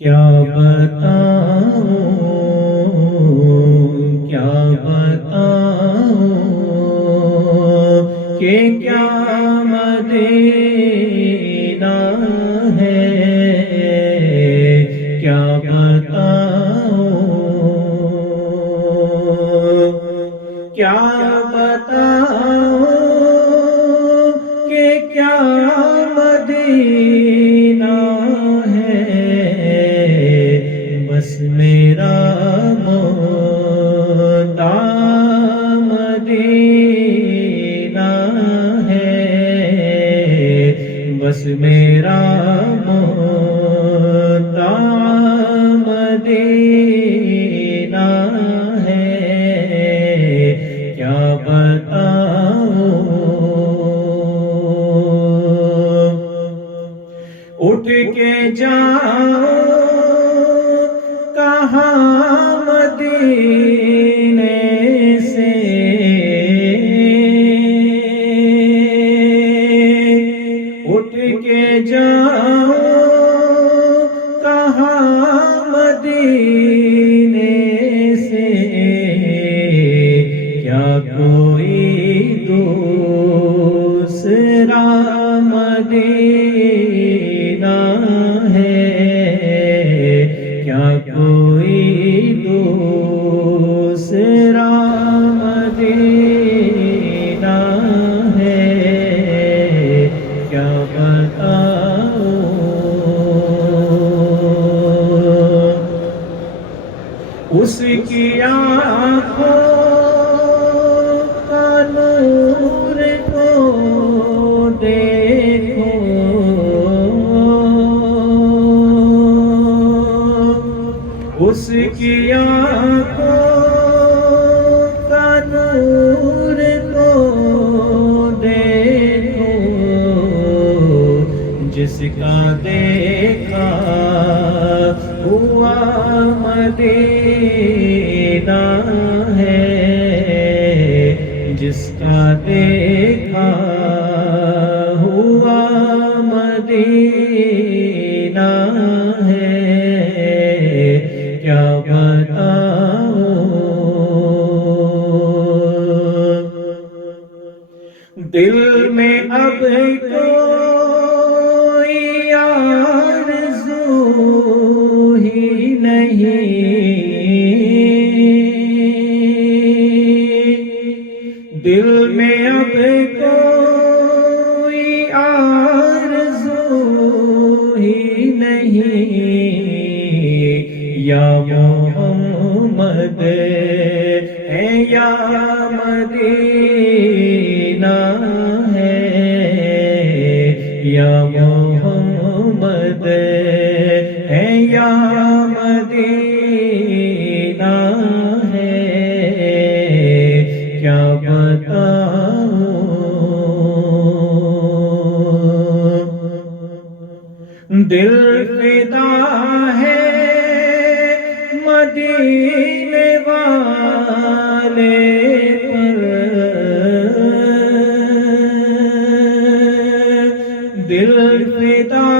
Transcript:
کیا بتاؤں کیا بتاؤں کہ کیا مدینہ ہے، کیا بتاؤں کیا بتاؤں کہ کیا مدینہ ہے، بس میرا مولا مدینہ ہے، بس میرا مولا مدینہ ہے، کیا بتاؤں۔ اٹھ کے جاؤں کہاں مدینے سے، اٹھ کے جاؤں کہاں مدینے سے، کیا کوئی دوسرا مدینہ ہے، کیا کوئی دوسرا مدینہ ہے، کیا بتاؤں۔ اس کی آنکھوں کا نور کو دیکھو، اس کی آنکھوں کا نور کو دیکھو، جس کا دیکھا ہوا مدینہ ہے، جس کا دیکھا ہوا مدینہ ہے، کیا بتاؤں۔ دل میں اب کوئی آرزو ہی نہیں، دل میں اب کوئی آرزو ہی نہیں، یا محمد ہے یا مدینہ ہے، یا محمد ہے یا مدینہ ہے، کیا بتاؤں۔ دل فدا ہے مدینے والے پر، دل فدا